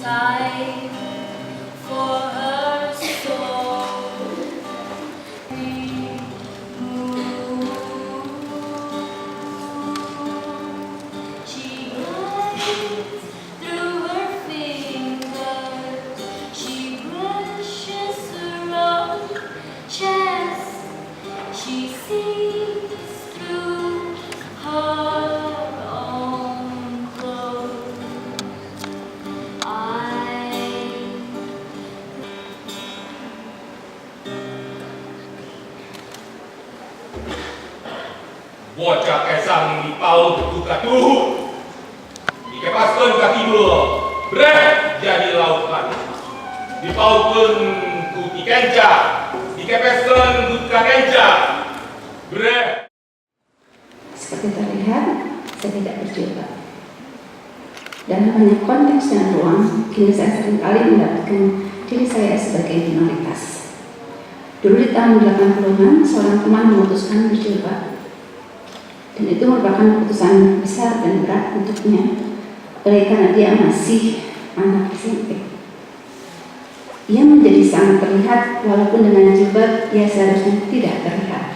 sight for her soul. She glides through her fingers. She brushes her own chest. She sees through her own clothes. Bocah kesang di paut buka tuh, dikepaskan kaki dulu, breh jadi lautan. Dipautkan kuti kenca, dikepaskan kuti kenca, breh. Seperti terlihat, saya tidak berjilbab. Dalam banyak konteks dan ruang, kini saya seringkali mendapatkan diri saya sebagai minoritas. Dulu di tahun 80-an, seorang teman memutuskan berjilbab. Dan itu merupakan keputusan besar dan berat untuknya, oleh karena dia masih anak SMP. Ia menjadi sangat terlihat, walaupun dengan jilbab ia seharusnya tidak terlihat.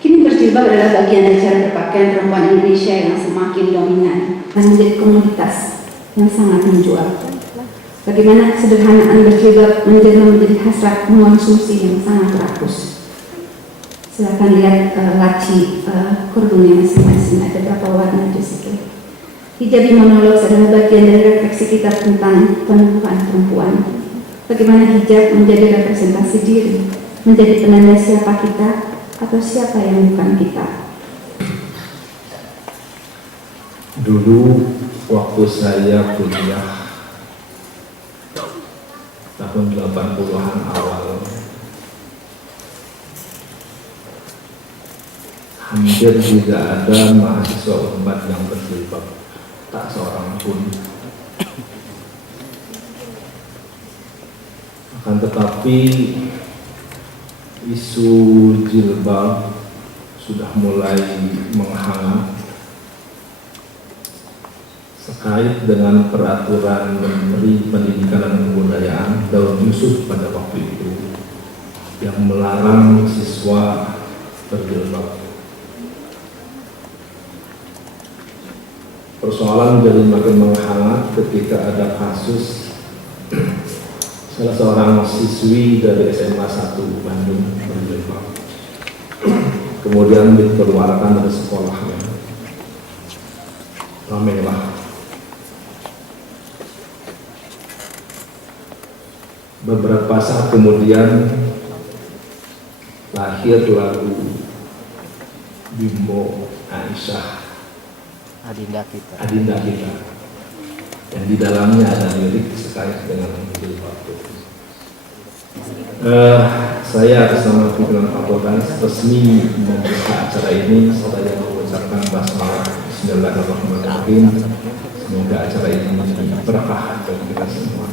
Kini berjilbab adalah bagian dari cara berpakaian perempuan Indonesia yang semakin dominan dan menjadi komoditas yang sangat menjual. Bagaimana kesederhanaan berjilbab menjadi hasrat mengonsumsi yang sangat rakus. Silakan lihat laci kurungnya masing-masing, ada berapa warna di situ. Hijabi monolog adalah bagian dari refleksi kita tentang penubuhan perempuan. Bagaimana hijab menjadi representasi diri, menjadi penanda siapa kita atau siapa yang bukan kita. Dulu waktu saya kuliah tahun 80-an awal, hampir tidak ada mahasiswa Unpad yang berjilbab, tak seorang pun. Akan tetapi isu jilbab sudah mulai menghangat terkait dengan peraturan Menteri Pendidikan dan Kebudayaan Daud Yusuf pada waktu itu yang melarang siswa berjilbab. Persoalan menjadi makin menghangat ketika ada kasus salah seorang siswi dari SMA 1 Bandung berjilbab, kemudian dikeluarkan dari sekolahnya. Ramailah. Beberapa saat kemudian lahir lagu Bimbo Aisyah, Adinda Kita, yang di dalamnya ada lirik terkait dengan jilbab. Saya atas nama pimpinan fakultas resmi membuka acara ini. Saya mengucapkan basmalah Bismillahirrahmanirrahim. Semoga acara ini menjadi berkah bagi kita semua.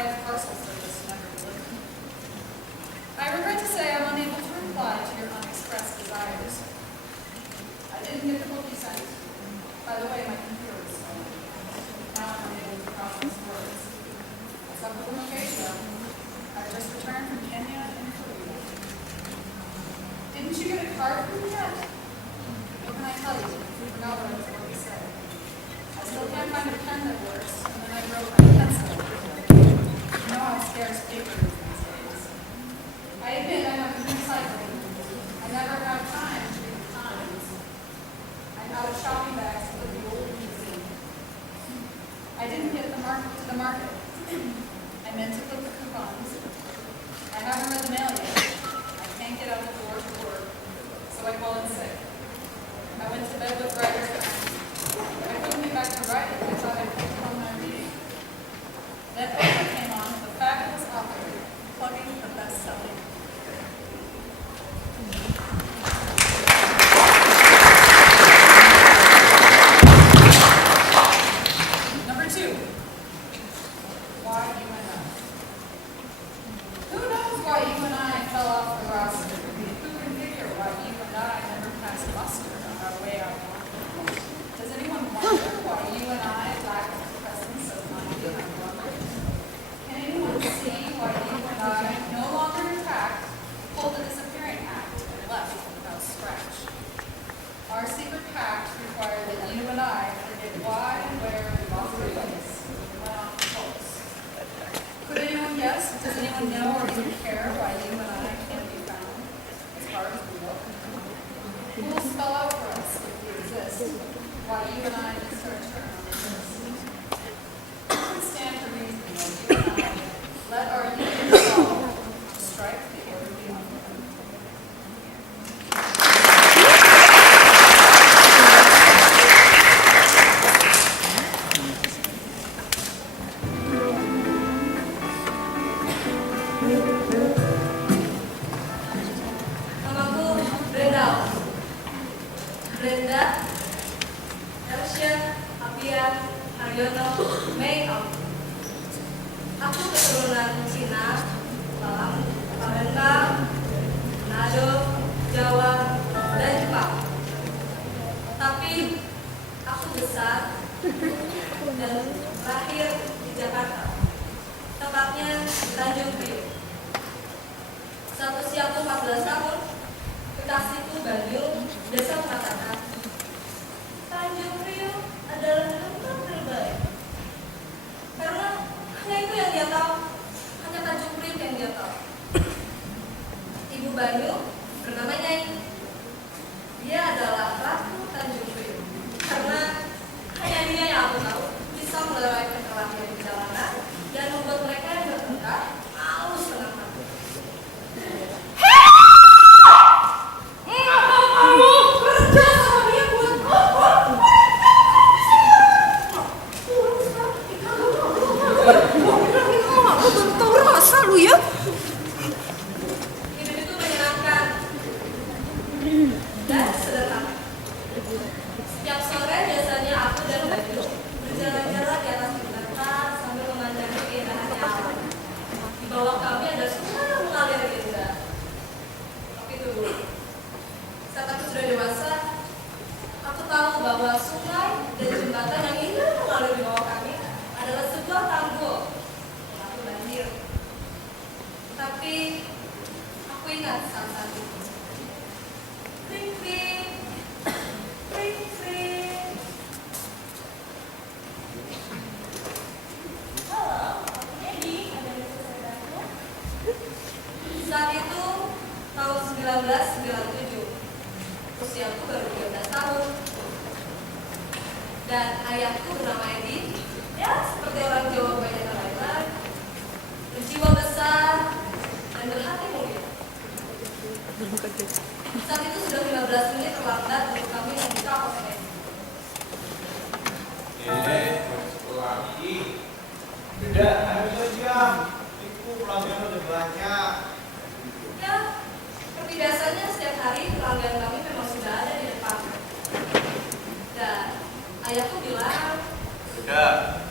have parcel service never delivered. I regret to say I'm unable to reply to your unexpressed desires. I didn't get the book you sent. By the way, my computer was stolen. Now I'm unable to process words. I suffer from aphasia. I just returned from Kenya and Korea. Didn't you get a card from me yet? What can I tell you? I forgot what I was going to say. I still can't find a pen that works, and then I wrote my pencil. You know how scarce paper is these days. I admit I have been recycling. I never have time to read the Times. I'm out of shopping bags to put the old museum. I didn't get to the market. I meant to put the coupons. I haven't read the mail yet. I can't get out the door to work, so I called in sick. I went to bed with writer's cramp. I couldn't get back to writing. I thought I'd pick up my reading. Then Oprah came on with a fabulous author plugging the best-selling. Number 2. Why you and I? Who knows why you and I fell off the roster? Who can figure why you and I never passed muster on our way out? Does anyone wonder why you and I lack the presence of mind and wonder? Can anyone see why you and I, no longer intact, pulled the disappearing act and left without scratch? Our secret pact required that you and I forget why and where we lost our place and went off the coast. Could anyone guess? Does anyone know or even care why you and I can't be found as hard as we look? Who will spell out for us if we exist? Why you and I missed our turn on the list? Who would stand for reasoning that you and I let our union resolve to strike the order beyond them? Namaku Brenda. Brenda, Elsha, Apia, Haryono, Mei Au. Aku keturunan Cina, Palembang, Manado, Jawa, dan Jepang. Tapi aku besar dan lahir di Jakarta, tepatnya di Tanjung Priok. Saat usiaku 14 tahun, kekasihku Bandung desa mengatakan, Tanjung Priok adalah tempat terbaik. Karena hanya itu yang dia tahu, hanya Tanjung Priok yang dia tahu. Ibu Bandung bernama Nyai. Dia adalah ratu Tanjung Priok. Karena hanya dia yang aku tahu bisa melewati kekelahian di jalanan dan membuat mereka yang bertengkar malu setengah mati. Kerja sama dia buat apa? Tahu rasa lu ya? Hidup itu menyenangkan dan sederhana. Setiap sore biasanya aku dan Bayu berjalan-jalan di atas jembatan sambil memandangi keindahannya alam. Di bawah kami ada sungai yang mengalir indah. Tapi tunggu, saat aku sudah dewasa, aku tahu bahwa sungai dan jembatan yang indah mengalir di bawah kami adalah sebuah tanggul yang aku banjir. Tapi aku ingat saat itu. Kring kring, kring kring. Halo, Edi, ada yang bisa saya bantu? Saat itu tahun 1997, usiaku baru 13 tahun. Dan ayahku bernama Edi, ya seperti orang Jawa kebanyakan lain, berjiwa besar dan berhati mulia. Saat itu sudah 15 menit terlambat untuk kami membuka OTS. Sekolah lagi. Beda, ayo jam. Itu pelanggan udah banyak. Ya, seperti biasanya setiap hari pelanggan kami memang sudah ada di depan. Dan ayahku bilang, Udah,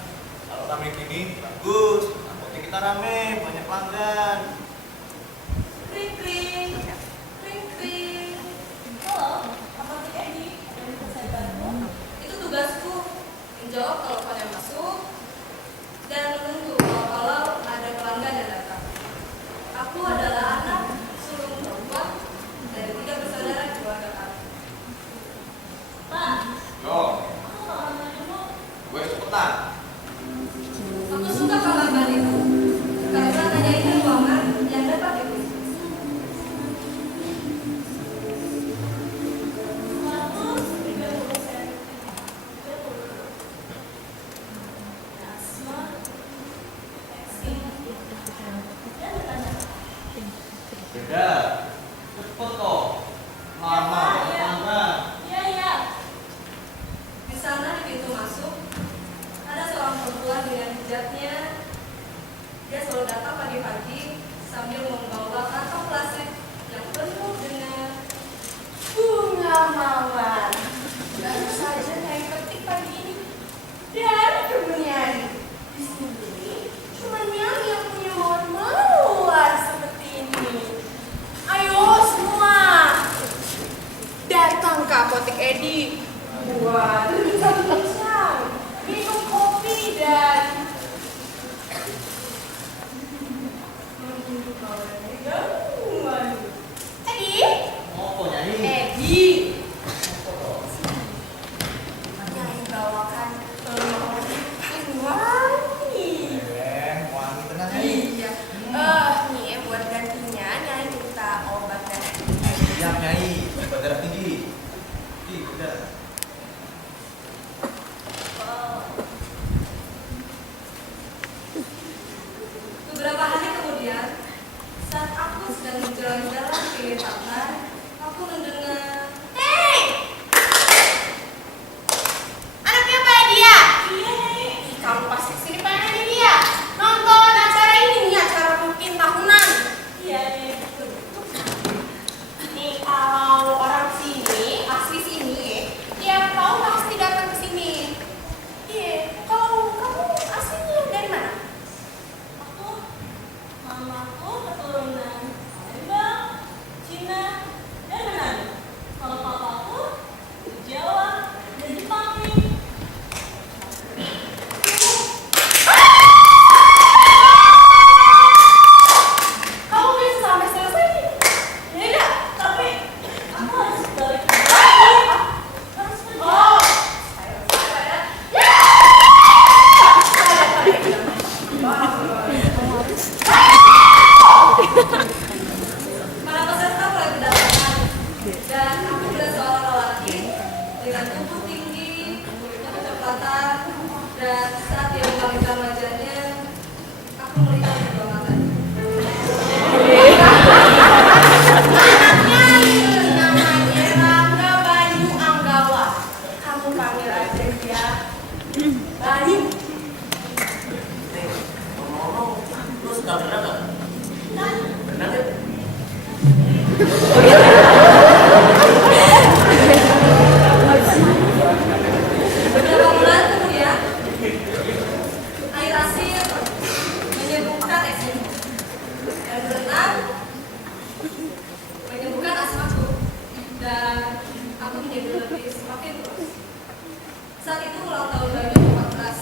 kalau kami gini bagus. Nanti kita Buka rame, banyak pelanggan. Kring kring, kring kring. Halo, Apotek Edi. Ada yang bisa saya bantu? Itu tugasku, menjawab telepon yang masuk dan menunggu kalau ada pelanggan yang datang. Aku adalah anak sulung perempuan dari 3 bersaudara di keluarga kami. Pak, Yo, aku mau nanya dulu. gue cepetan. Aku suka kamar mandimu karena hanya itu ruangan yang dapat ditulis. Beda, cepet kok. Lama, banyak pelanggan. Iya, iya. Di sana di pintu masuk ada seorang perempuan dengan hijabnya. Dia selalu datang pagi-pagi sambil membawa kantong plastik yang penuh dengan bunga mawar. Baru saja saya petik pagi ini dari kebunnya ini. Di sini cuma Nyai yang punya mawar-mawar seperti ini. Ayo semua datang ke Apotek Edi. Buat bincang-bincang, minum kopi dan Edi, Mau kok nyanyi? Edi. Nyai bawakan wangi paling wangi. Wangi tenang nyanyi. Iya. Nih buat gantinya Nyai minta obat dan Siap nyanyi, obat darah tinggi. Udah. Beberapa hari kemudian, saat aku sedang berjalan-jalan di pinggir pantai, aku mendengar, "Hei! Anaknya Pak dia?" "Iya, Nek." "Ih, kamu pasti kesini pengen ini dia. Nonton acara ini nih, acara mungkin tahunan." "Iya, Nek." Nih, kalau orang sini, asli sini, tiap tahun pasti datang ke sini. Iya, kalau kamu aslinya dari mana? Mamaku keturunan Palembang, Cina, dan Manado. Kalau papaku dari Jawa dan Jepang nih. Kamu bisa sampai selesai nih? Ya enggak, tapi aku harus balik lagi. Harus pergi. Oh, saya ya. Para peserta mulai berdatangan dan aku melihat seorang lelaki dengan tubuh tinggi, kulitnya kecoklatan, dan saat dia membalikan wajahnya, aku melihat kedua matanya. Anaknya ini namanya Rangga Bayu Anggawa. Kamu panggil aja dia Bayu. Lu suka berenang nggak? Nah, Berenang ya? beberapa bulan kemudian, air asin menyembuhkan eksimku dan berenang menyembuhkan asmaku dan aku menjadi lebih semakin terus. Saat itu ulang tahun Bayu ke-14.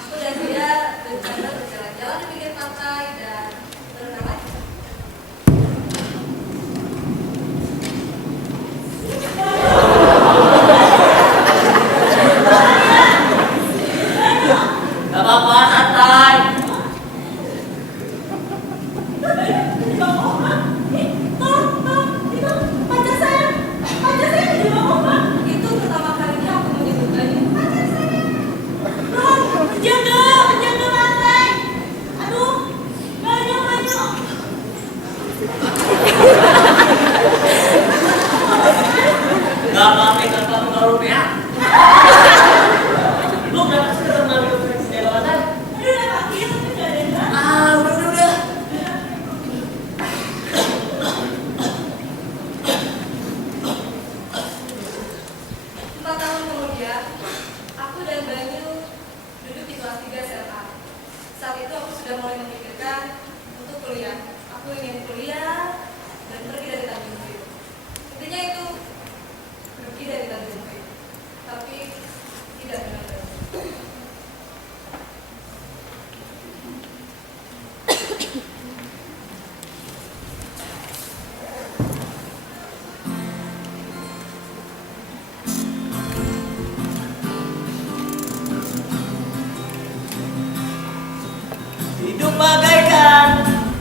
Aku dan dia berencana berjalan-jalan di pinggir pantai dan berenang lagi. mulai memikirkan untuk kuliah. Aku ingin kuliah dan pergi dari Tanjung Priok. Intinya itu, pergi dari Tanjung Priok. Tapi tidak benar-benar. Hidup bagaikan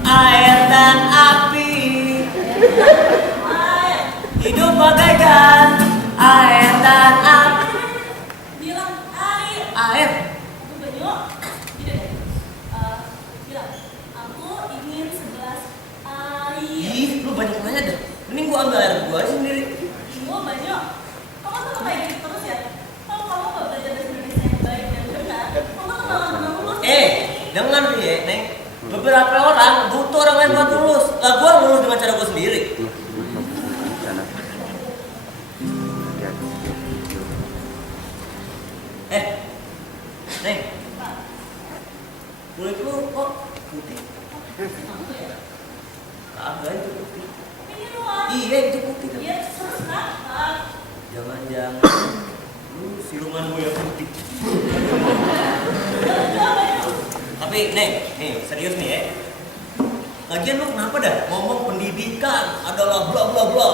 air dan api. Hidup bagaikan air dan api. Bilang air. Air. Aku banyu. Tidak. Bilang. Aku ingin segelas air. Ih, lu banyak nanya dah. Mending gua ambil air gua aja sendiri. Gua banyak. Kamu tuh kayak gitu terus ya? Kalau kamu nggak belajar bahasa Indonesia yang baik dan benar, kamu tuh malah lulus. Jangan ya, Neng. Beberapa orang butuh orang lain buat lulus. Lah gua lulus dengan cara gua sendiri. Neng. Kulit lu kok putih? Kagak itu putih. Ini doang. Iya itu putih. Iya, terus kenapa? Jangan-jangan lu siluman gue yang putih. Tapi Neng, nih serius nih ya. Lagian lu kenapa dah ngomong pendidikan adalah bla bla bla,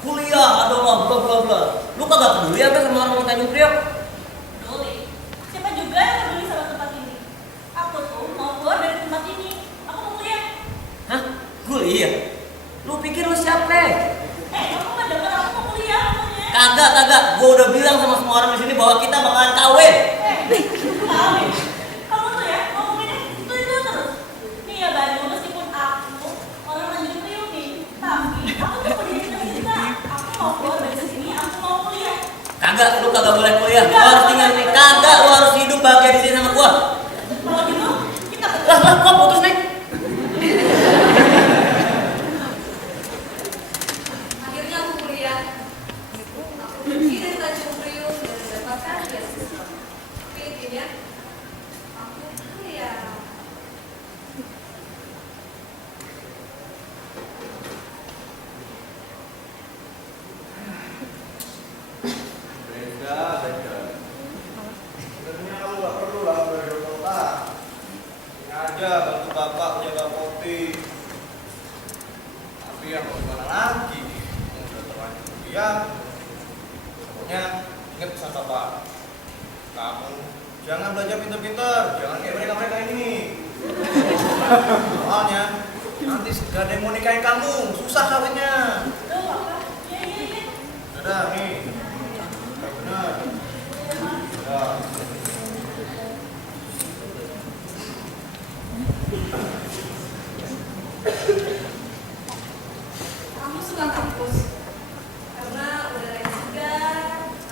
kuliah adalah bla bla bla. Lu kagak peduli apa sama orang Tanjung Priok? Peduli. Siapa juga yang peduli sama tempat ini? Aku tuh mau keluar dari tempat ini. Aku mau kuliah. Hah? Kuliah? Lu pikir lu siapa? Kamu nggak dengar aku mau kuliah pokoknya. Kagak. Gua udah bilang sama semua orang di sini bahwa kita bakalan kawin. Kawin. Kamu tuh ya ngomonginnya itu terus. Nih ya Banyu, meskipun aku orang Tanjung Priok nih, tapi aku tuh mau jadi cita-cita. Aku mau keluar dari sini. Aku mau kuliah. Kagak, lu kagak boleh kuliah. Lu harus tinggal di sini. Kagak, lu harus hidup bahagia di sini sama gua. Kalau gitu kita Lah, kok putus, Neng? akhirnya aku kuliah. Aku pergi dari Tanjung Priok dan mendapatkan beasiswa. Tapi intinya aku kuliah. Beda. Sebenarnya kamu nggak perlu lah belajar kota. Ini aja bantu bapak jaga kopi. Tapi yang mau gimana lagi? Yang udah terlanjur kuliah. Pokoknya ingat pesan bapak. Kamu jangan belajar pinter-pinter. Jangan kayak mereka ini. Soalnya nanti gak ada yang mau nikahin kamu. Susah kawinnya. Tuh apa? Iya. Udah nih. Benar. Ya. Kamu suka kampus karena udaranya segar,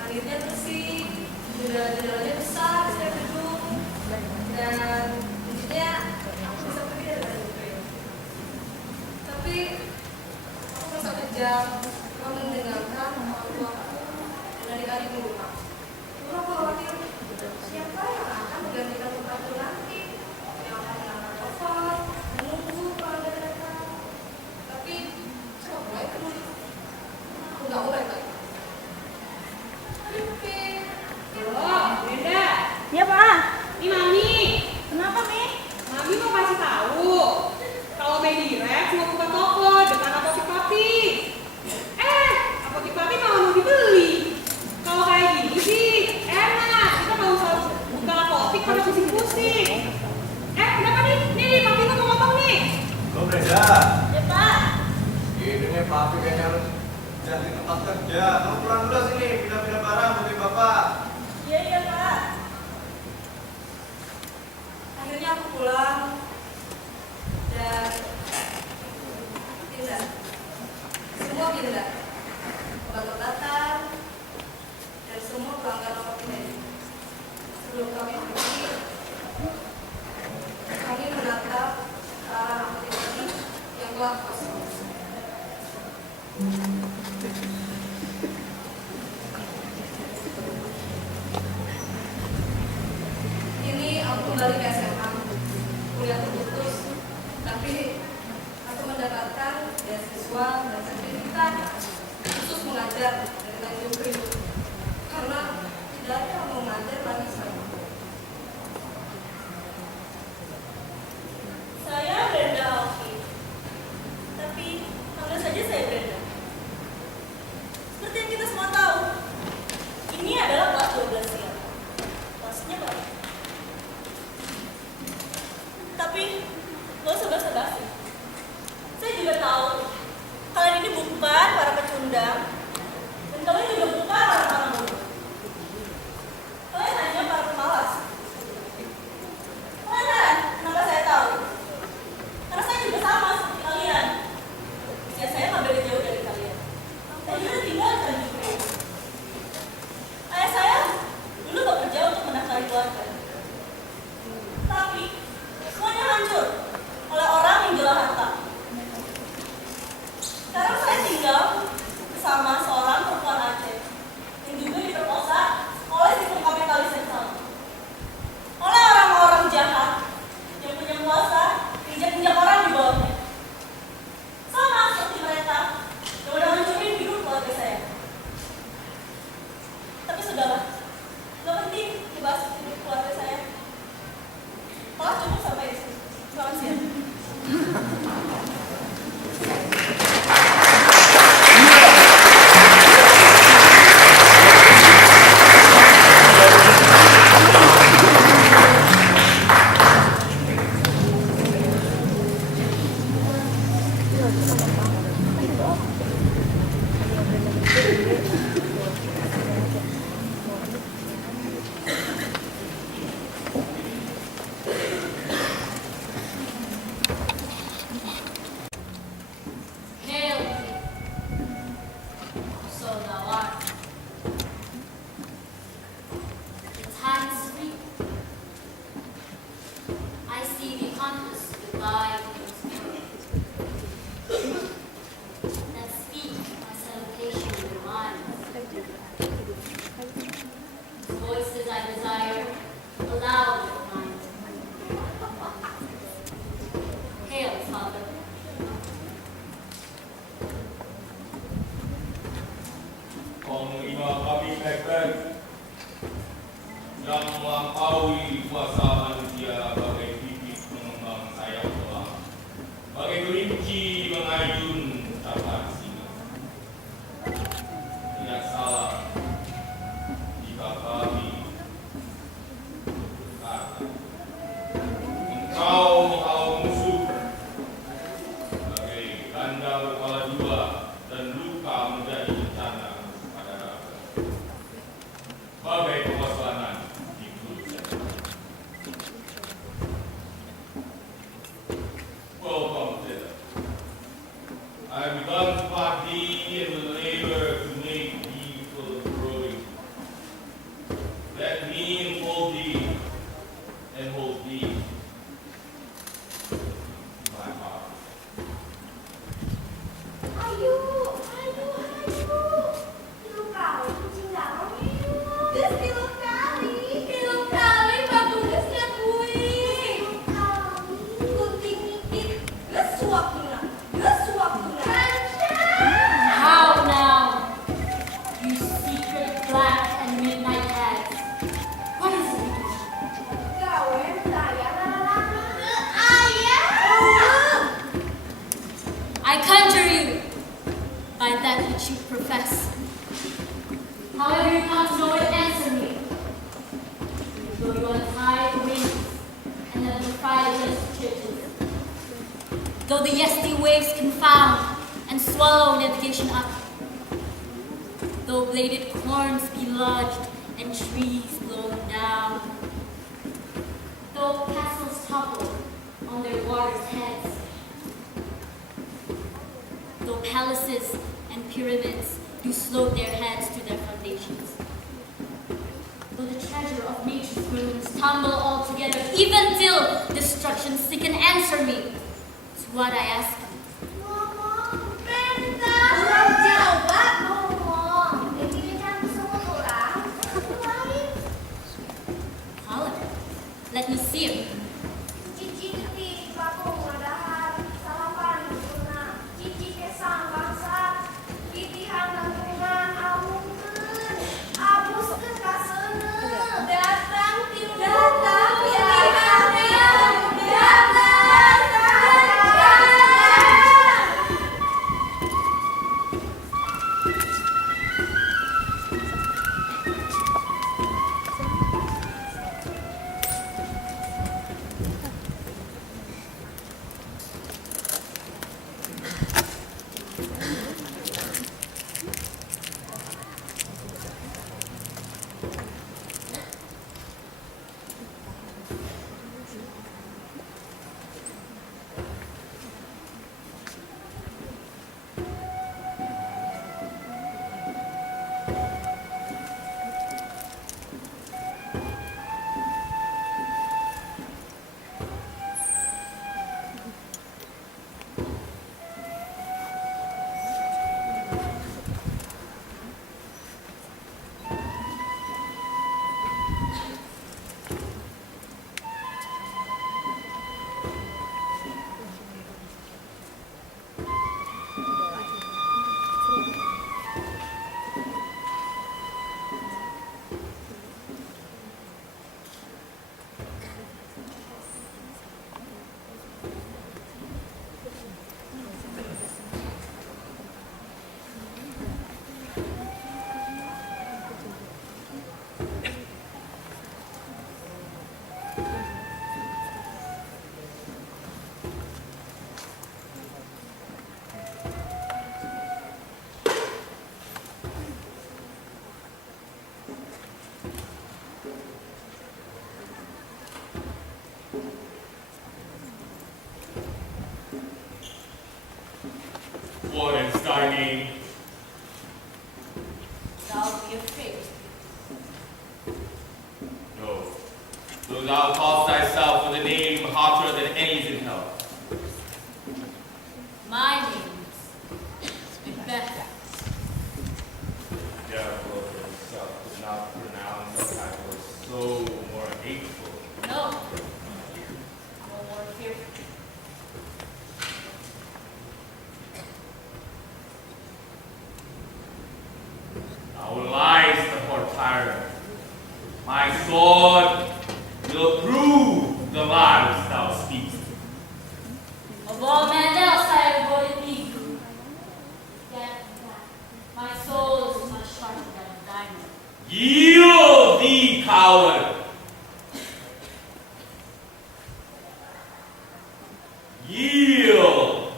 langitnya bersih, jendelanya besar, setiap gedung, dan intinya aku bisa pergi dari Tanjung Priok. Tapi aku merasa kejam kalau mendengarkan orang tua aku dan adik-adik di rumah. Dulu aku khawatir siapa yang akan menggantikan tempatku nanti, yang akan menangkap cover, menunggu kalau ada datang. Tapi coba mulai peduli. Aku nggak mulai lagi. Arifin. Halo, Brenda. Ya Pak, Ini Mami. kenapa nih? Mami mau kasih tahu kalau Baby Rex mau buka toko depan apotek Papi. Apotek Papi mau dibeli. Kalau kayak gini sih enak. Kita nggak usah buka apotek pada pusing-pusing. Kenapa nih? Nih, Papi tuh mau ngomong nih. Lo Brenda. Ya Pak. Ini nih papi kayaknya harus cari tempat kerja. Kamu pulang dulu sini, pindah-pindah barang buat bapak. Iya Pak. Akhirnya aku pulang dan pindah. Semua pindah. Obat-obatan dan semua pelanggan apotek ini. Sebelum kami pergi, kami menatap ke arah apotek ini yang telah kosong. uang dan sertifikat khusus mengajar dari Tanjung Priok karena tidak ada yang mau mengajar lagi sama. Saya Brenda Alfi. Tapi panggil saja saya Brenda. Seperti yang kita semua tahu, ini adalah kelas 12 siang. Kelasnya baik. Tapi gak usah basa-basi. Saya juga tahu kalian ini bukan para pecundang dan kalian juga bukan orang-orang bodoh. Kalian hanya para pemalas. Kalian kenapa saya tahu? Karena saya juga sama seperti kalian. Usia saya nggak beda jauh dari kalian. Saya juga tinggal di Tanjung Priok. Ayah saya dulu bekerja untuk menafkahi keluarga. Tapi semuanya hancur oleh orang yang jual harta. Sekarang saya tinggal bersama seorang perempuan Aceh yang juga diperkosa oleh sistem kapitalis yang sama. Oleh orang-orang jahat yang punya kuasa injak-injak orang di bawahnya. Sama seperti mereka yang udah hancurin hidup keluarga saya. Tapi sudahlah, gak penting dibahas hidup keluarga saya. Malah cukup sampai di sini. Terima kasih. Hail, so thou art. The time is free. I see the compass with thy that speak my salutation in your mind. Voices I desire, aloud with mine. Hail, Father. Panglima kami Blackburn yang melampaui kuasa manusia bagai bibit mengembang sayap telah, bagai kelinci mengayun capai singa. Tidak salah jika kami berkata, engkau menghalau musuh bagai ganda berkepala dua dan luka menjadi bencana pada raga. Bagai pewasanan di Indonesia. Welcome thither. I have begun to part thee and will labor to make thee full of growing. Let me enfold thee and hold thee in my heart. Ayo, ayo, ayo. Tilu kali kucing dalam itu. Gas tilu kali batu gasnya kuing. Kunting ngikit, gas suap tuna. How now, you secret black and midnight hags? What is it? Gawe saya lalala. Ayah. I conjure you by that which you profess. However you come to know it, answer me. Though you untie the wings and have defied against churches, though the yesterday waves confound and swallow navigation up, though bladed corns be lodged and trees blown down, though castles topple on their waters' heads, though palaces and pyramids do slope their heads to their foundations, though the treasure of nature's ruins tumble all together, even till destruction seek and answer me to what I ask you. Ngomong, Brenda. Kurang jawab ngomong. Jadi jangan semua orang. Keluarin. Holler. Let me see him. Cici ketik, bako, madahar, salapan, guna. Cici kesang, What is thy name? Thou be afraid. No. Though thou callest thyself with a name hotter than any's in hell. My name's Macbeth. The devil himself could not pronounce a title so more hateful. No. No more fearful. Now lies the poor tyrant. My sword will prove the lies thou speakest. Of all men else I have avoided thee. Yet my soul is much sharper than a diamond. Yield thee, coward! Yield!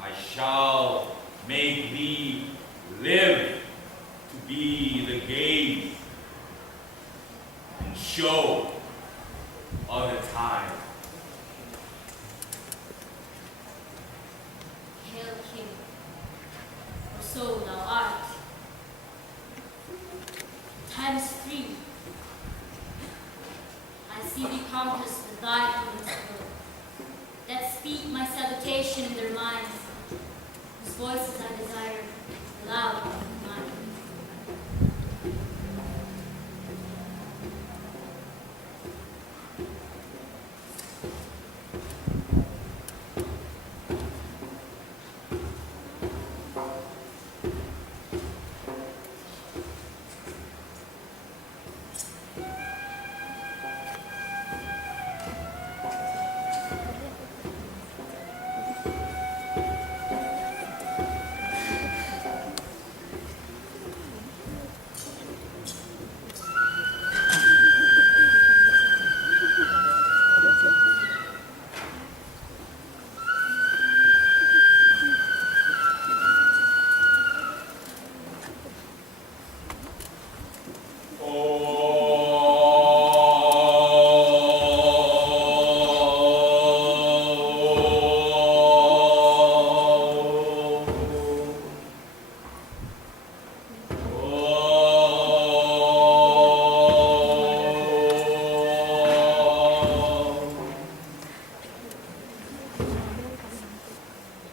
I shall make thee live to be the gaze and show of the time. Hail King, for so thou art. Time is free. I see thee compassed with thy promised will, that speak my salutation in their minds, whose voices I desire loud in mine.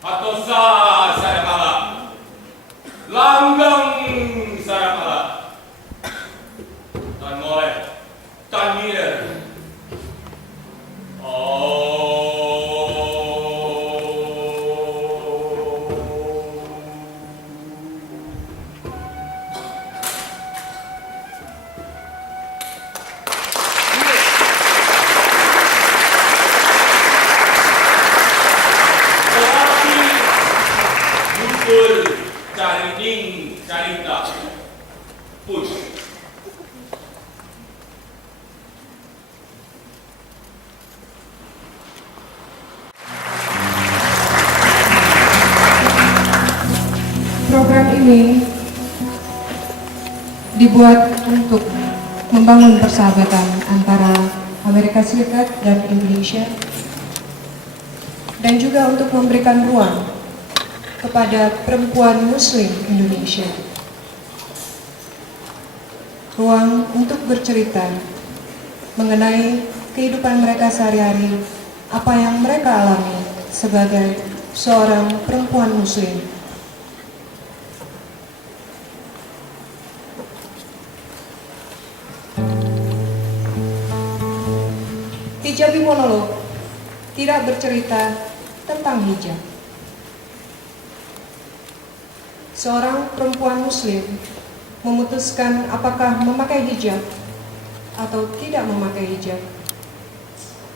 Hatosa Sarakala, Langgang Sarakala, Tan Moe, Tan Mire. Carining, carita, push. Program ini dibuat untuk membangun persahabatan antara Amerika Serikat dan Indonesia dan juga untuk memberikan ruang kepada perempuan Muslim Indonesia. Ruang untuk bercerita mengenai kehidupan mereka sehari-hari, apa yang mereka alami sebagai seorang perempuan Muslim. Hijabi monolog tidak bercerita tentang hijab. Seorang perempuan Muslim memutuskan apakah memakai hijab atau tidak memakai hijab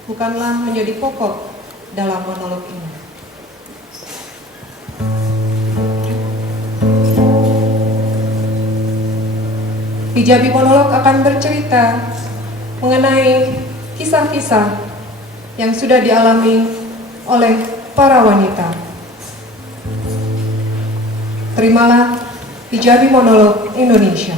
bukanlah menjadi pokok dalam monolog ini. Hijabi monolog akan bercerita mengenai kisah-kisah yang sudah dialami oleh para wanita. Terimalah Hijabi Monolog Indonesia.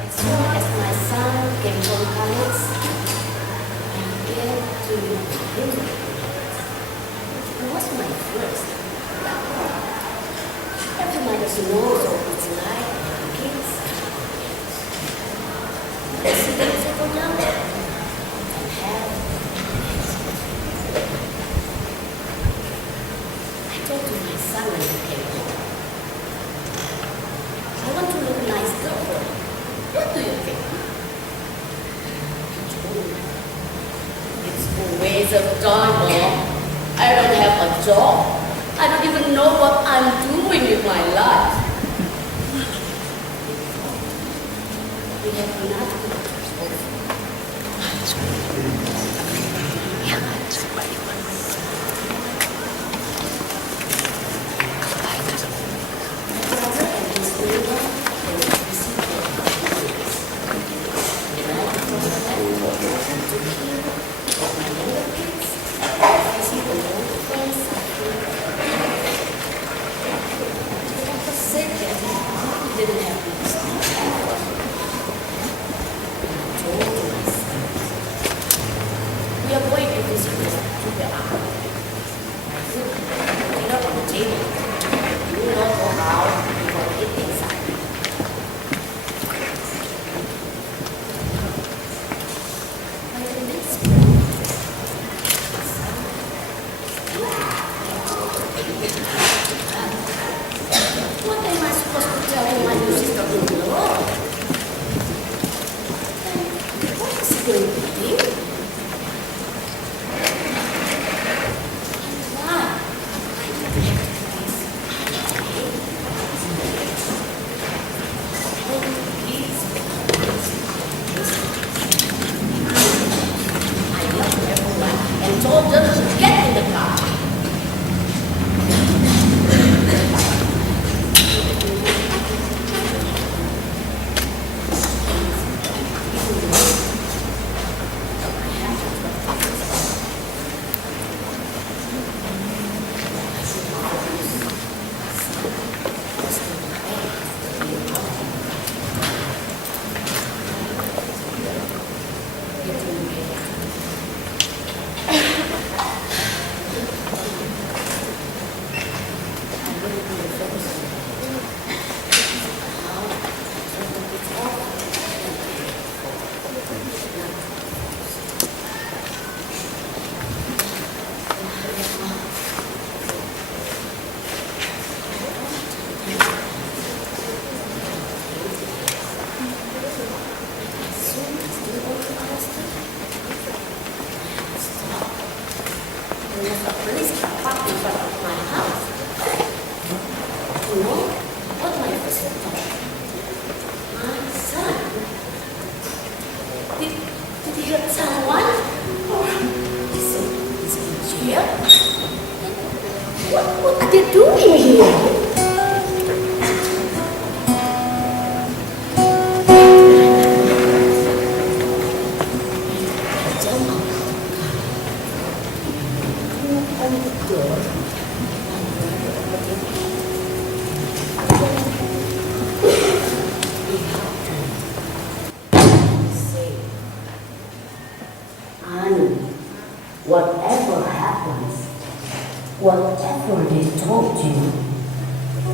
As soon as my son came from college, I began to think it was my first. Every mother knows what it's like for kids. As they settle down and have I told to my son when he came home, I want to look nice girl for him. What do you think? He told me, it's a waste of time, Mom. I don't have a job. I don't even know what I'm doing with my life. We have another didn't have this. We are going to visit to the island. Dinner on the table. You will not go out before it inside. By the next what am I supposed to tell my new sister-in-law? What is he going to do? And told them to get in the car. What are they doing here? Whatever happens, whatever they told you,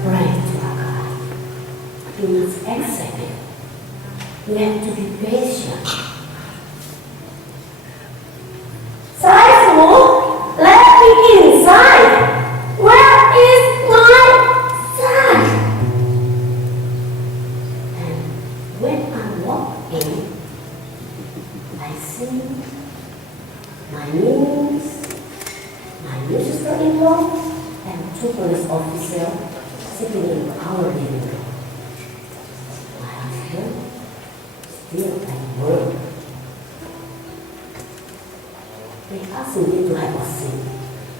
pray to God. You must accept it. You have to be patient. Saifu, let me inside. Where is my son? And when I walk in, I see my niece, my new sister-in-law, and 2 police officers sitting in our living room. My husband still at work. They asked me to have a seat,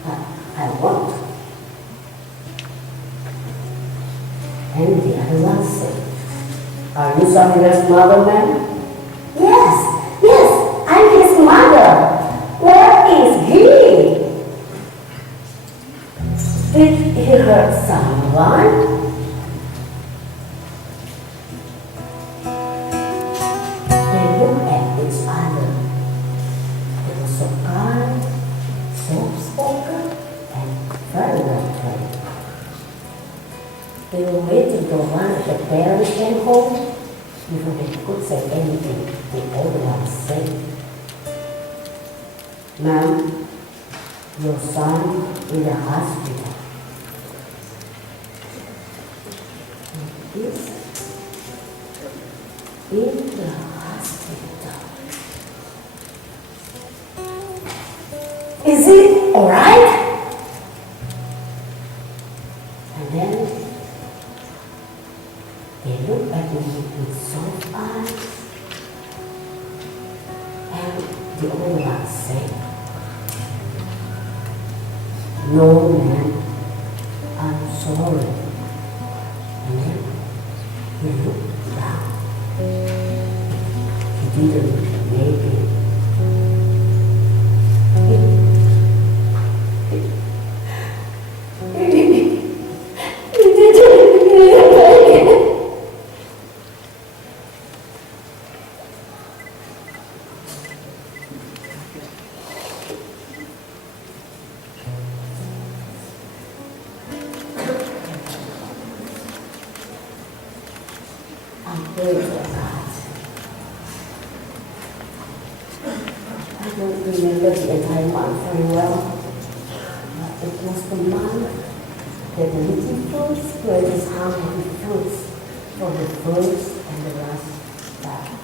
but I won't. And the other one said, "Are you Samir's mother, ma'am?" "Yes, yes, I'm his mother. Where is he?" "Did he hurt someone?" They looked at each other. They were so kind, soft-spoken, and very well trained. They were waiting for one of the parents came home before they could say anything. The older one said, "Ma'am, your son is in the hospital." Is in the hospital. "Is it all right?" And then they looked at me with soft eyes, and the older one said, "No, ma'am, I'm sorry." And then he looked down. He didn't make it. He didn't make it. I'm very glad. I don't remember the entire month very well, but it was the month that the little fruits spread his hand with fruits for the first and the last time.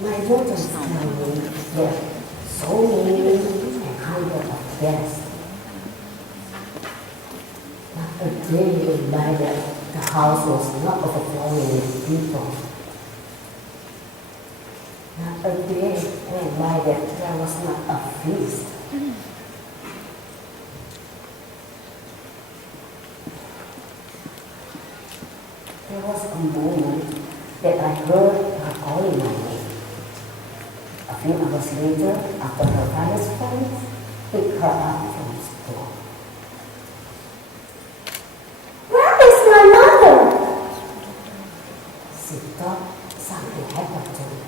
My daughters tell me there are so many and hundreds of guests. Not a day went by that the house was not overflowing with people. Not a day went by that there was not a feast. There was a moment that I heard her calling my name. A few hours later, after her father's friends picked her up from school. "Where is my mother?" She thought something happened to me.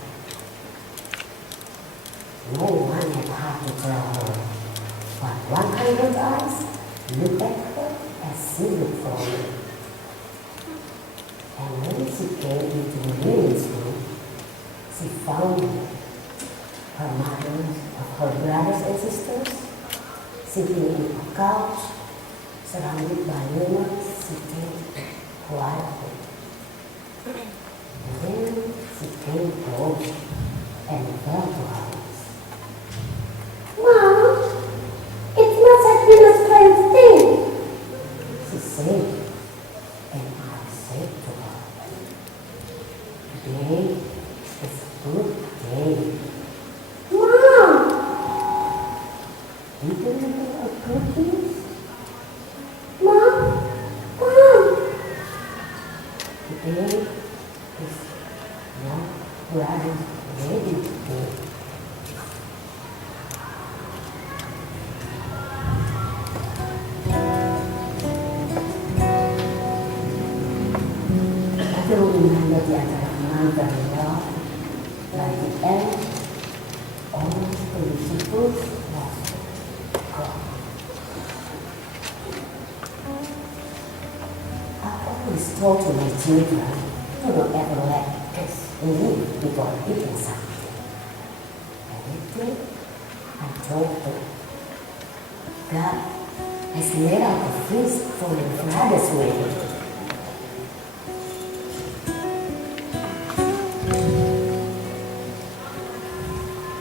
No one had had to tell her, but 100 eyes looked at her as she looked for me. And when she came into the women's room, she found her mothers of her brothers and sisters sitting in a couch, surrounded by women sitting quietly. And then she came close and fell to her knees. "Mom, it must have been a strange thing," she said. And I said to her, "Today is a good day." "Mom, did you have a good news?" "Mom, Mom, today is your brother's wedding day." I don't remember the entire month very well. By the end, all the little fruits was gone. I always told to my children, do not ever let kids leave before eating something. And it did. I told them, God has laid out a feast for your brother's wedding.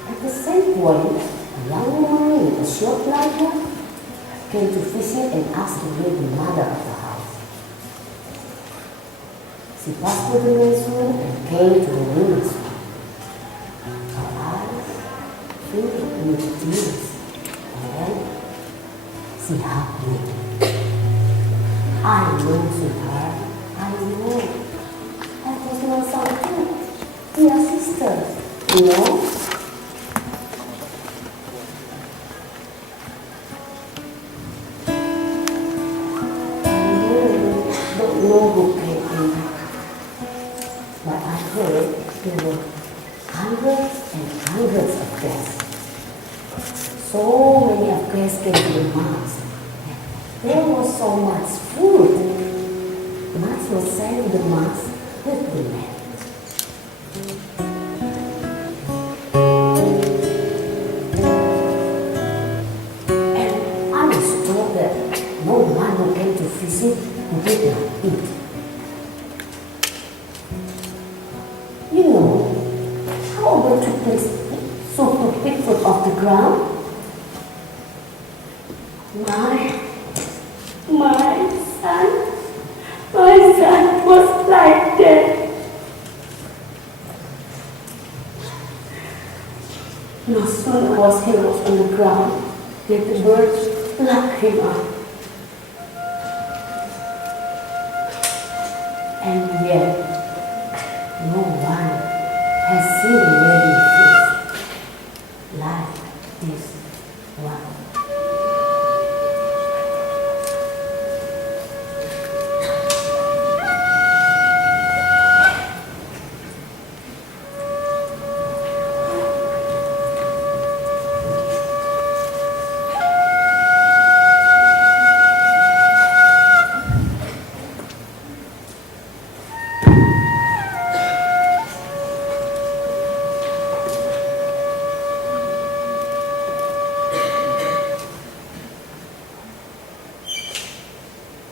At the same point, a young woman with a short blonde hair came to visit and asked to be the mother of the house. She passed through the men's room and came to the women's room. Her eyes filled with tears, and then she hugged me. I know, sweetheart. I know. I just know something. We are sisters, you know? I don't know who played him, but I heard there were hundreds and hundreds of guests. So many of guests came to the mass. There was so much food. Mass was sent to the mass with the men. And I was told that no one who came to visit who did not eat. You know, how about to place so to pick food off the ground? My son was like that. No sooner was he on the ground, yet the birds plucked him up. And yet, no one has seen a wedding feast like this one.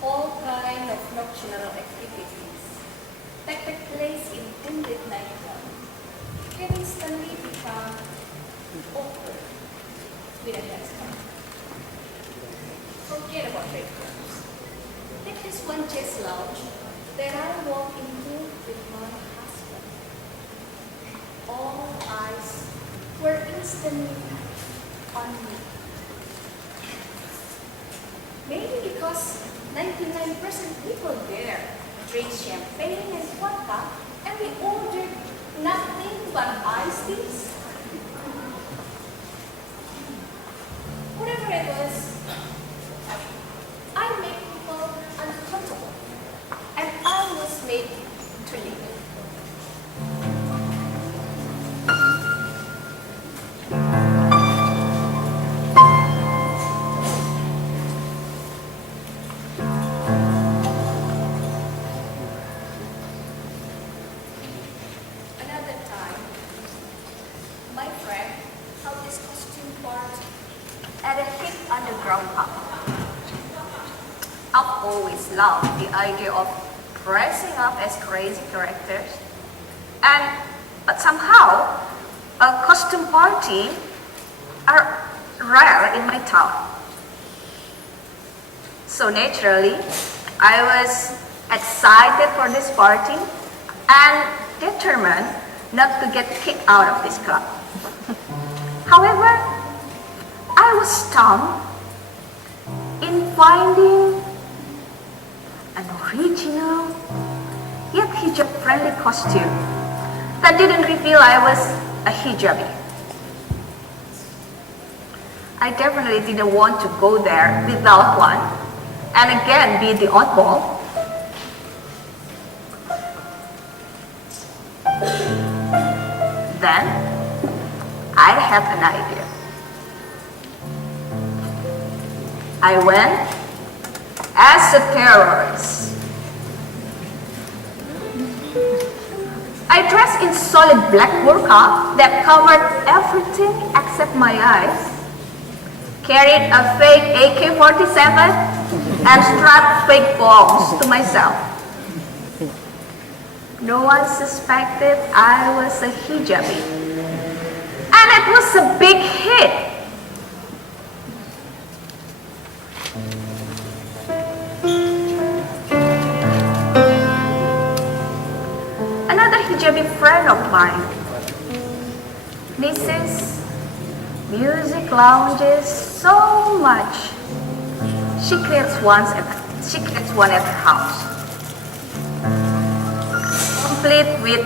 All kinds of nocturnal activities take place in Pundit nightclub can instantly become awkward with a guest. Forget about red clubs. Take this one chess lounge that I walk into with my husband. All eyes were instantly on me. Maybe because 99% people there drink champagne and vodka, and we ordered nothing but iced teas. Whatever it was, I made people uncomfortable, and I was made to leave. Another time, my friend held this costume party at a hip underground pub. I've always loved the idea of dressing up as crazy characters, but somehow a costume party are rare in my town. So naturally, I was excited for this party and determined not to get kicked out of this club. However, I was stunned in finding an original yet hijab-friendly costume that didn't reveal I was a hijabi. I definitely didn't want to go there without one and again be the oddball. Then I had an idea. I went as a terrorist. I dressed in solid black burqa that covered everything except my eyes, carried a fake AK-47, and strapped fake bombs to myself. No one suspected I was a hijabi, and it was a big hit. Another hijabi friend of mine, Mrs. Music lounges so much. She creates once she gets one at her house, complete with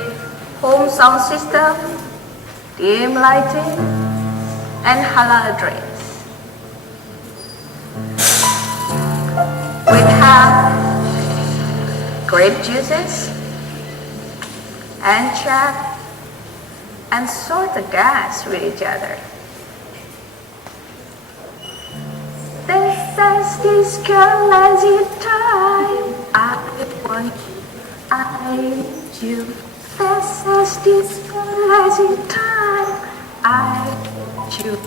home sound system, dim lighting, and halal drinks. We have grape juices, and chat, and sort of dance with each other. This says this girl lazy time. I want I need you. This says this girl lazy time. I need you.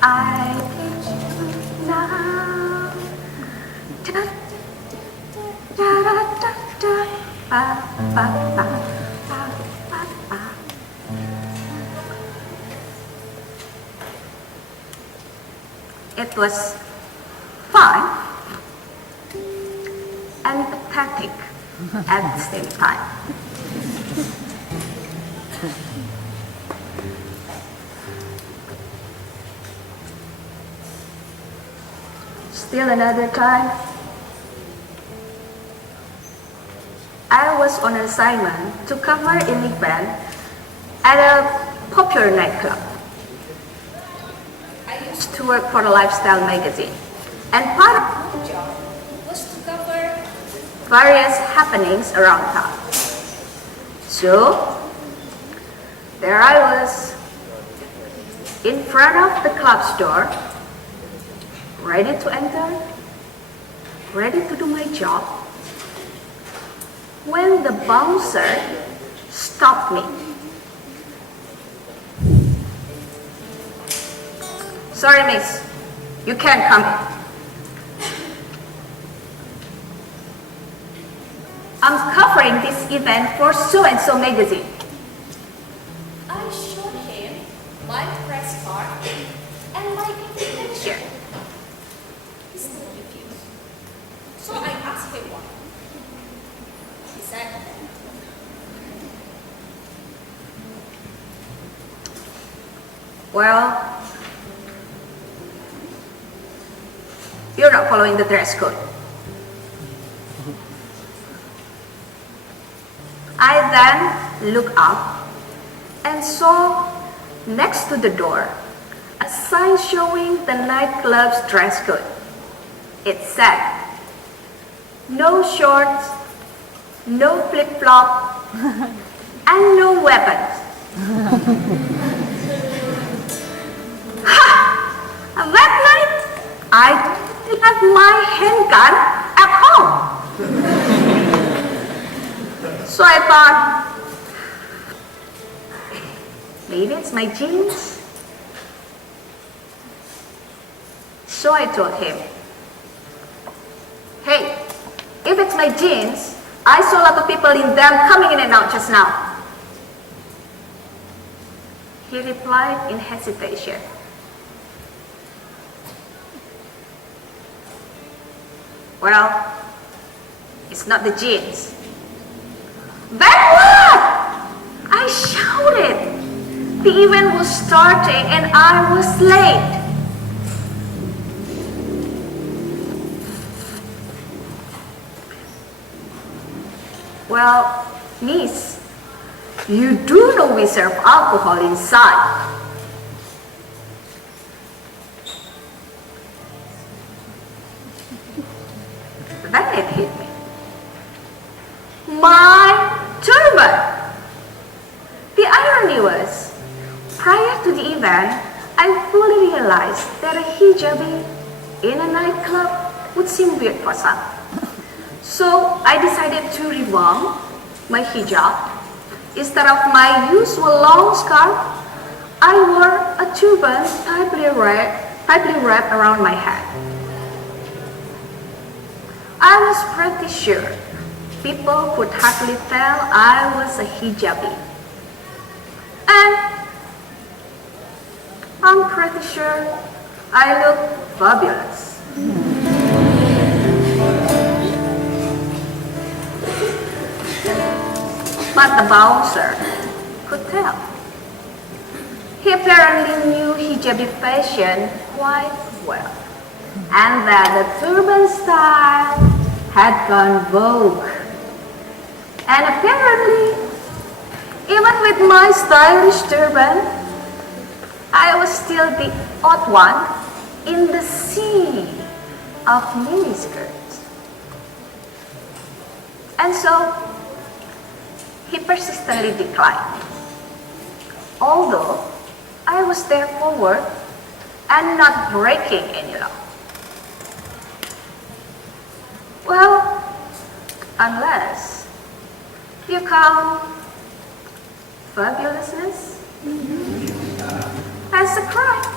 I need you now. Da da da da da ba ba ba ba ba ba. It was fun and pathetic at the same time. Still another time, I was on an assignment to cover an event at a popular nightclub. I used to work for a lifestyle magazine, and part of my job was to cover various happenings around town. So, there I was, in front of the club's door, ready to enter, ready to do my job, when the bouncer stopped me. Sorry, miss, you can't come in. I'm covering this event for so-and-so magazine. I showed him my press card and my picture. He still refused. So I asked him why. He said, well, you're not following the dress code. I then looked up and saw next to the door a sign showing the nightclub's dress code. It said, no shorts, no flip-flop, and no weapons. And that night, I didn't have my handgun at home. So I thought, maybe it's my jeans. So I told him, hey, if it's my jeans, I saw a lot of people in them coming in and out just now. He replied in hesitation, well, it's not the jeans. Then what? I shouted. The event was starting and I was late. Well, miss, you do know we serve alcohol inside. Then it hit me. My turban! The irony was, prior to the event, I fully realized that a hijabi in a nightclub would seem weird for some. So I decided to revamp my hijab. Instead of my usual long scarf, I wore a turban tightly wrapped around my head. I was pretty sure people could hardly tell I was a hijabi. And I'm pretty sure I look fabulous. But the bouncer could tell. He apparently knew hijabi fashion quite well, and that the turban style had gone vogue. And apparently, even with my stylish turban, I was still the odd one in the sea of miniskirts. And so, he persistently declined. Although, I was there for work and not breaking any law. Well, unless you count fabulousness as a crime.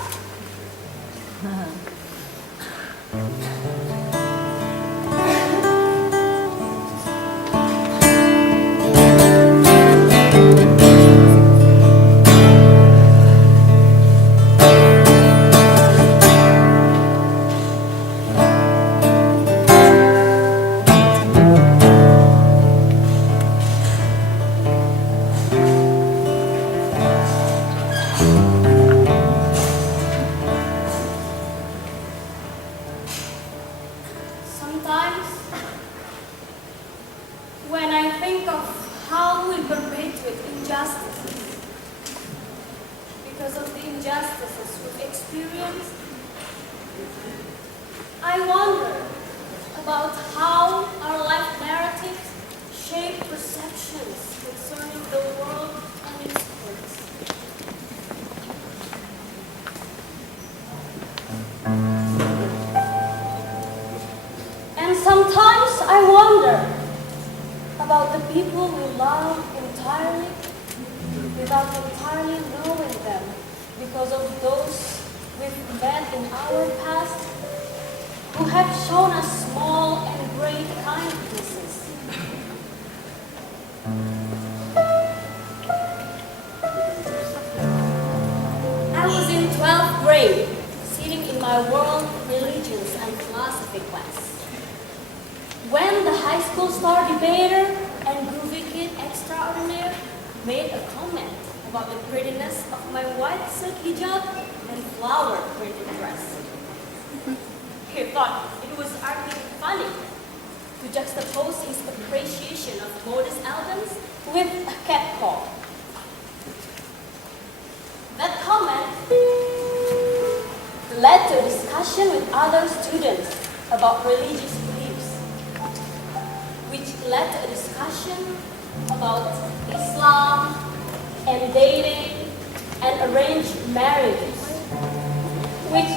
Sometimes, when I think of how we perpetuate injustices, because of the injustices we've experienced, I wonder about how our life narratives shape perceptions concerning the world and its courts. And sometimes I wonder about the people we love entirely without entirely knowing them because of those we've met in our past who have shown us small and great kindnesses. I was in 12th grade, sitting in my world, religions, and philosophy class, when the high school star debater and groovy kid extraordinaire made a comment about the prettiness of my white silk hijab and flower-printed dress. He thought it was arguably funny to juxtapose his appreciation of modest albums with a catcall. That comment led to a discussion with other students about religious beliefs, which led to a discussion about Islam and dating and arranged marriages, which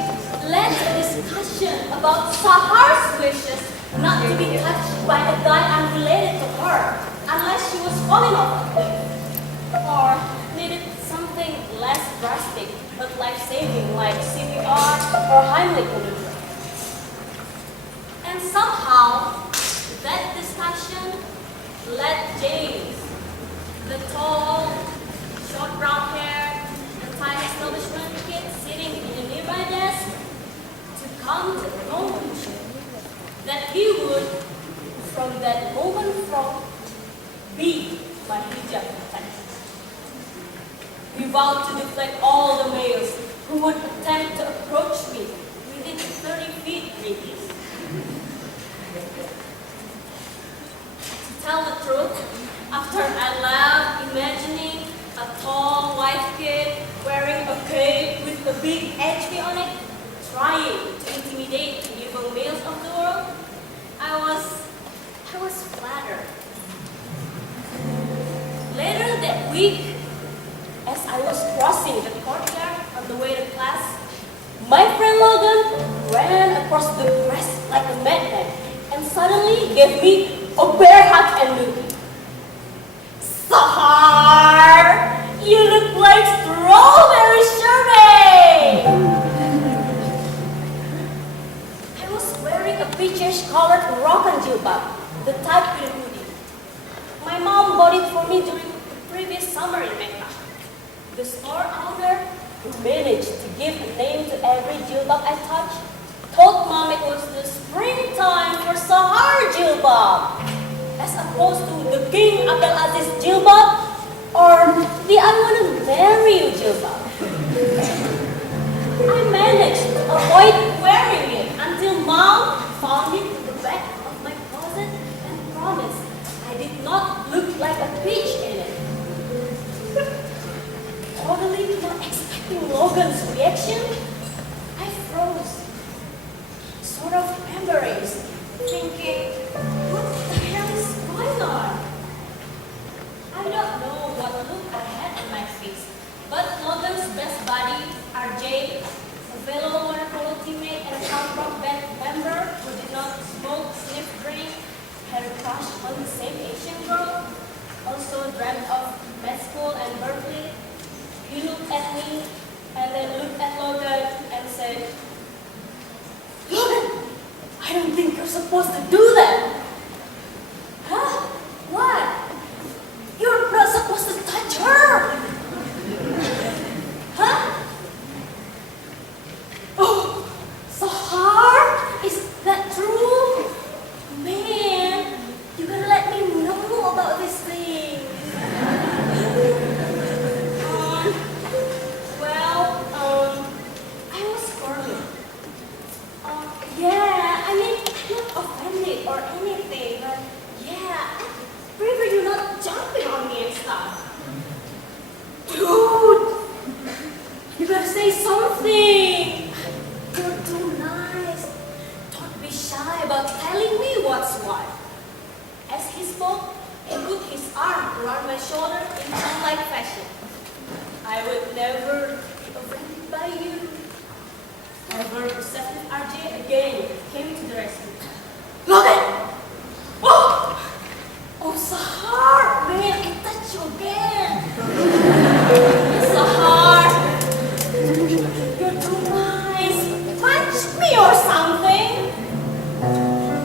led to a discussion about Sahar's wishes not to be touched by a guy unrelated to her unless she was falling off a cliff, or needed something less drastic but life-saving like CPR or Heimlich maneuver. And somehow, that discussion led James, the tall, short brown hair, anti-establishment kid sitting in a nearby desk, to come to the conclusion that he would, from that moment forth, be my hijab protector. We vowed to deflect all the males who would attempt to approach me within 30 feet radius. To tell the truth, after I laughed imagining a tall white kid wearing a cape with a big HV on it, trying to intimidate the evil males of the world, I was flattered. Later that week, as I was crossing the courtyard on the way to class, my friend Logan ran across the grass like a madman and suddenly gave me a bear hug and look. Sahar, you look like strawberry sherbet! I was wearing a peachish-colored Moroccan jilbab, the type with a hoodie. My mom bought it for me during the previous summer in Mecca. The store owner, who managed to give a name to every jilbab I touched, told Mom it was the springtime for Sahar jilbab, as opposed to the King Abdulaziz jilbab or the I wanna marry you jilbab. I managed to avoid wearing it until Mom found it in the back of my closet like a peach in it. Totally not expecting Logan's reaction, I froze, sort of embarrassed, thinking, what the hell is going on? I don't know what look I had on my face, but Logan's best buddy, RJ, a fellow water polo teammate and punk rock band member who did not smoke, sniff, drink, had a crush on the same Asian girl, also dreamt of med school and Berkeley. He looked at me and then looked at Logan and said, Logan, I don't think you're supposed to do that. Huh? What? You're not supposed to touch her. Huh? Oh, so hard? Is that true? Man, you gotta let me know about this thing. I was squirming. Yeah, I mean, not offended or anything, but yeah, I prefer you not jumping on me and stuff. Dude, you gotta say something. You're too nice. Don't be shy about telling me what's what. As he spoke, he put his arm around my shoulder in childlike fashion. I would never be offended by you. However, receptive RJ again came to the rescue. Logan! Oh! Oh, Sahar! Man, I touched you again! Sahar! You're too nice! Punch me or something!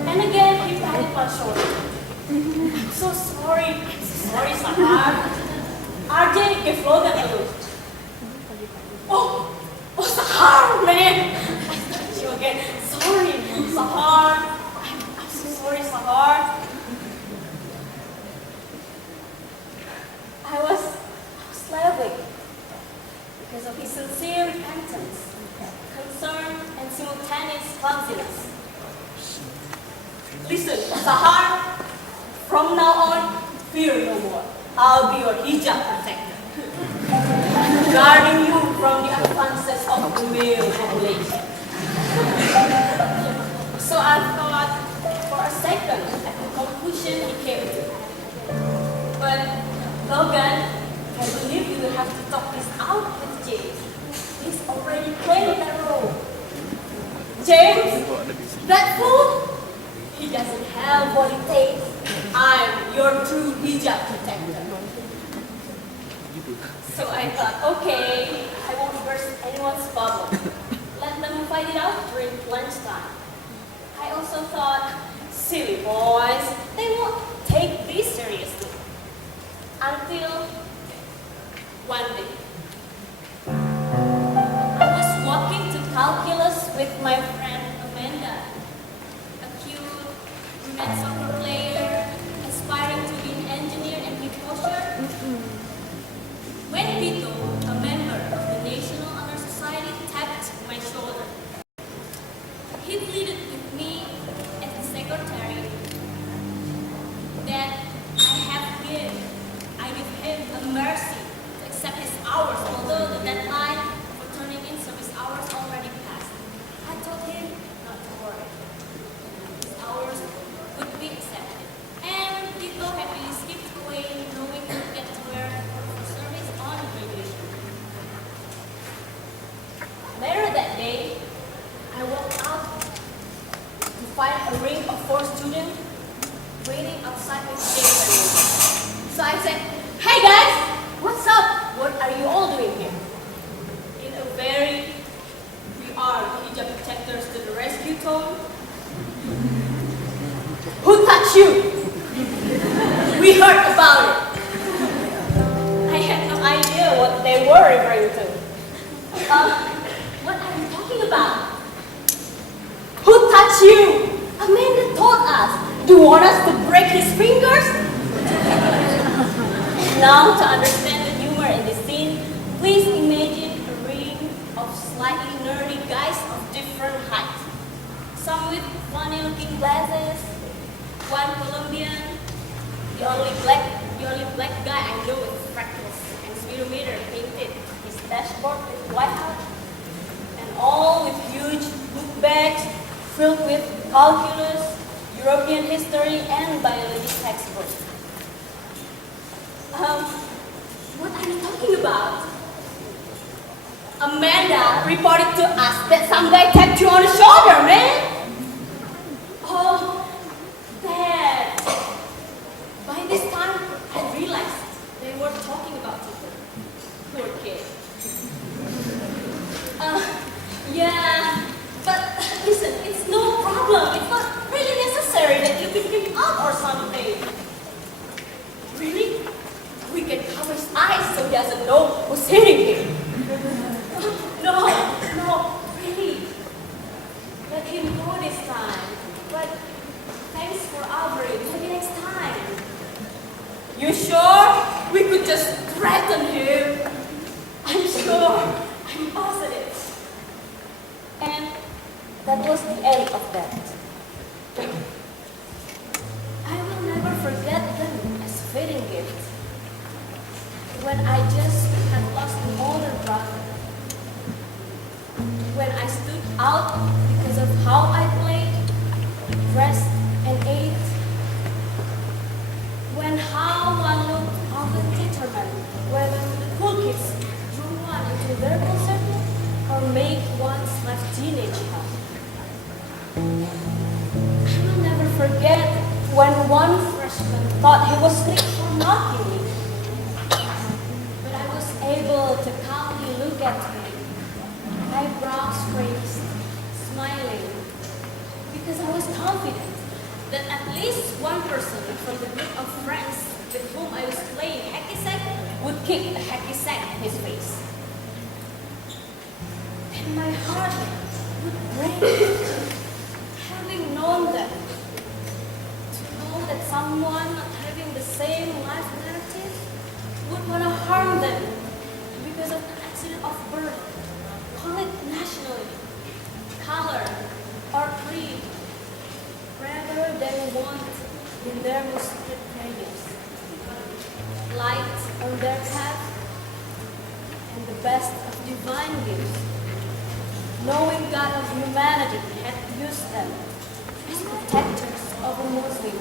And again, he patted my shoulder. I'm so sorry, Sahar. RJ gave Logan a look. Oh, Sahar, man! I touched you again. Sorry, Sahar. I'm so sorry, Sahar. I was laughing because of his sincere repentance, concern, and simultaneous clumsiness. Listen, Sahar, from now on, fear no more. I'll be your hijab protector, guarding you from the advances of the male population. So I thought for a second at the conclusion he came to. But Logan, I believe you will have to talk this out with James. He's already playing that role. James, that fool, he doesn't have what it takes. I'm your true hijab protector. So I thought, okay, I won't burst anyone's bubble. Let them fight it out during lunchtime. I also thought, silly boys, they won't take this seriously. Until one day. I was walking to calculus with my friend Amanda, a cute brunette soccer player, aspiring to be an engineer and composer. When Vito, a member of the National Honor Society, tapped my shoulder, he pleaded with me as the secretary that I give him a mercy to accept his hours, although the deadline for turning in service hours already passed. I told him not to worry. His hours would be accepted. And Vito happily skipped away, knowing he would get to wear service on graduation. Later that day, I walked out to find a ring of 4 students waiting outside my station. So I said, hey guys, what's up? What are you all doing here? In a very, we are hijab protectors to the rescue tone. Who touched you? We heard about it. I had no idea what they were referring to. What are you talking about? Who touched you? Amanda told us. Do you want us to break his fingers? Now, to understand the humor in this scene, please imagine a ring of slightly nerdy guys of different heights. Some with funny-looking glasses, one Colombian, the the only black guy I know with freckles and speedometer painted his dashboard with whiteout, and all with huge book bags filled with calculus, European history, and biology textbooks. What are you talking about? Amanda reported to us that some guy tapped you on the shoulder, man. Oh, that. By this time, I realized they were talking about you. Poor kid. Yeah, but listen, it's no problem. It's not really necessary that you pick him up or something. Really? We can cover his eyes so he doesn't know who's hitting him. No, really. Let him go this time. But thanks for offering. Maybe next time. You sure? We could just threaten him. I'm sure. I'm positive. And that was the end of that. I will never forget them as fitting gifts. When I just had lost an older brother. When I stood out because of how I played, dressed, and ate. When how one looked often determined whether the cool kids drew one into their circle or made one's life teenage hell. I will never forget when one freshman thought he was strict for mocking me. But I was able to calmly look at him, eyebrows raised, smiling, because I was confident that at least one person from the group of friends with whom I was playing hacky sack would kick a hacky sack at his face. And my heart would break, having known that. To know that someone not having the same life narrative would want to harm them because of an accident of birth, call it nationality, color, or creed, rather than want in their most secret prayers, light on their path, and the best of divine gifts, knowing God of humanity had used them as protectors of a Muslim.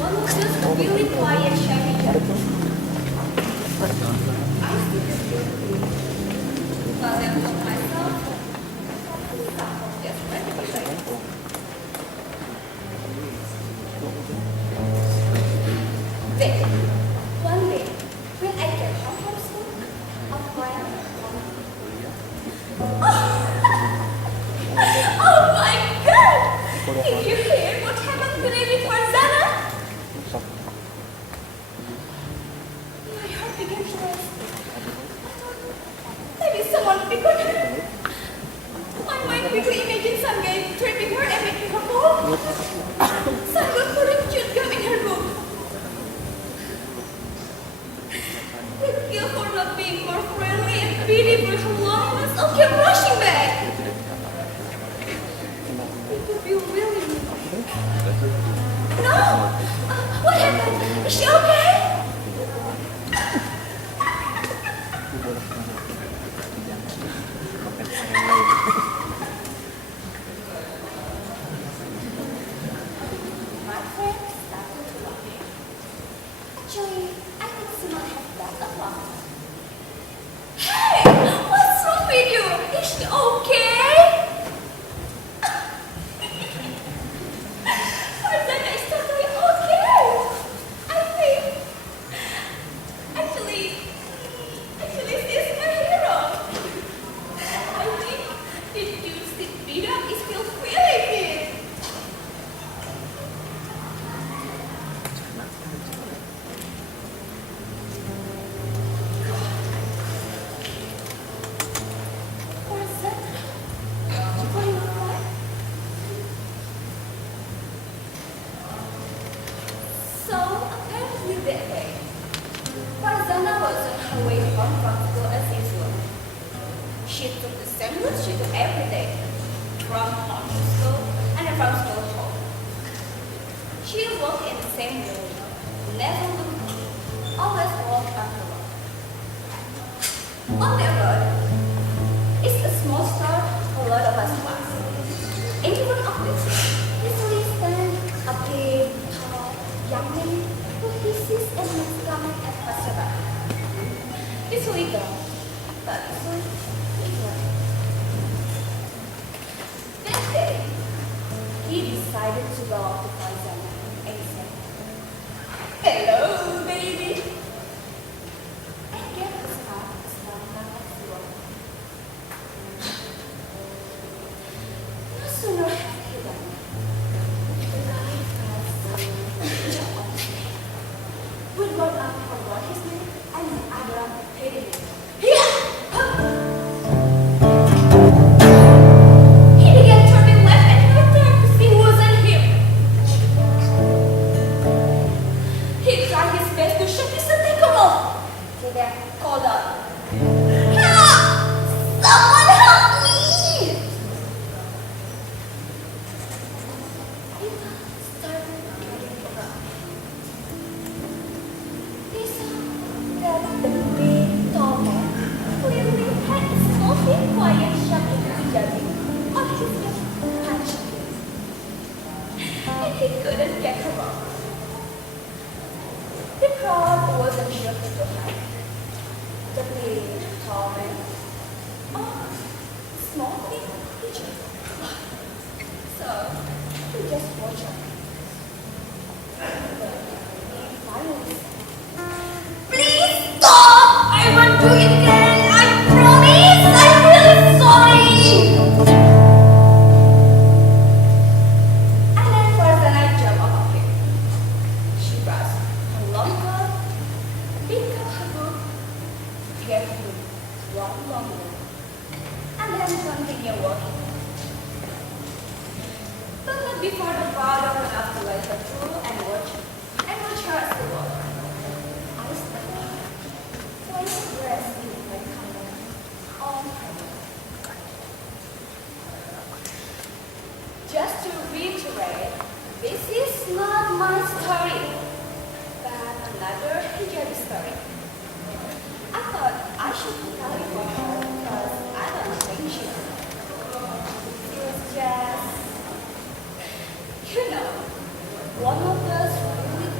one of those really quiet, shy hijabis. I still feel free. But I told myself, just ready for it. Then, one day, when I came home from school, a friend oh my God! Did you hear what happened today with Farzana? My heart began to race. I thought, maybe someone picked her. My mind quickly imagined some guy tripping her and making her fall. Someone putting chewed gum in her book. The guilt for not being more friendly and pity for her loneliness all came rushing back. It would be really mean. No! What happened? Is she okay? My friend started to laugh. Actually, I think she might have that a lot. Hey! What's wrong with you? Is she okay? Farzana is totally okay. I think. Actually, she's my hero. I think the juicy beat up is still feeling it. So, apparently that day, Farzana was on her way home from school as usual. She took the same route she took every day, from home to school and from school home. She walked in the same road, never looked back, always walked on her road. On that road, it's a small store a lot of us pass. In front of this, usually stand a big, tall, young man who hisses and makes comment at passerby. It's legal, but it's illegal. That day, he decided to go up to Farzana and he said, "Hello, baby," and gave his mouth a small hug at the door. No sooner had he done it, the guy felt some jump on his neck. With one arm around his neck and the other arm hitting him. Yeah! He began turning left and right to see who was in him. He tried his best to shake his tentacle. He then called out, "Help! Someone help me!" People started getting around. They saw that the big tall man clearly had a smoking quiet shocking hijabi on his left punch. And he couldn't get her off. The crowd wasn't sure who to hide. The big tall man or smoking hijabi. So he just watched her. Then he finally said, "Please stop! I won't do it again! I promise! I'm really sorry!" And then Farzana jumped off of him. She brushed her long coat, picked up her book, gave him one long look, and then continued walking. But not before the crowd opened up to let her through and watch her as she walked. I stepped up, voice resting my color on her back. Just to reiterate, this is not my story, but another hijabi story. I thought I should tell it for her because I don't think she knows. It was just, one of those really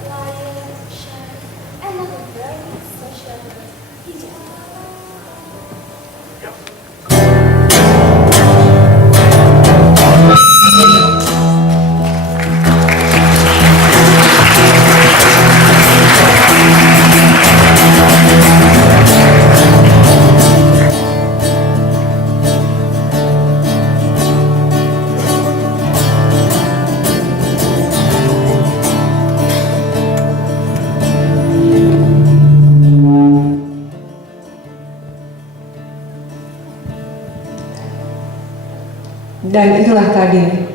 Dan itulah tadi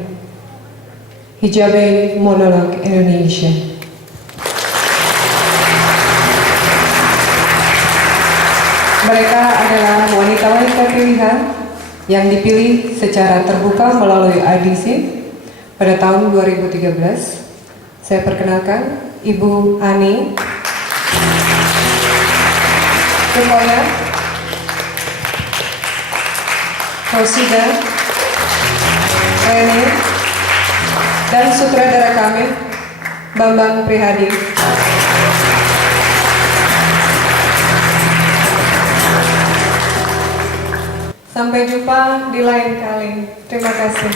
Hijabe Monolog Indonesia. Mereka adalah wanita-wanita pilihan yang dipilih secara terbuka melalui audisi pada tahun 2013. Saya perkenalkan Ibu Ani Tukoya, Rosida, Reni, dan sutradara kami, Bambang Prihadi. Sampai jumpa di lain kali. Terima kasih.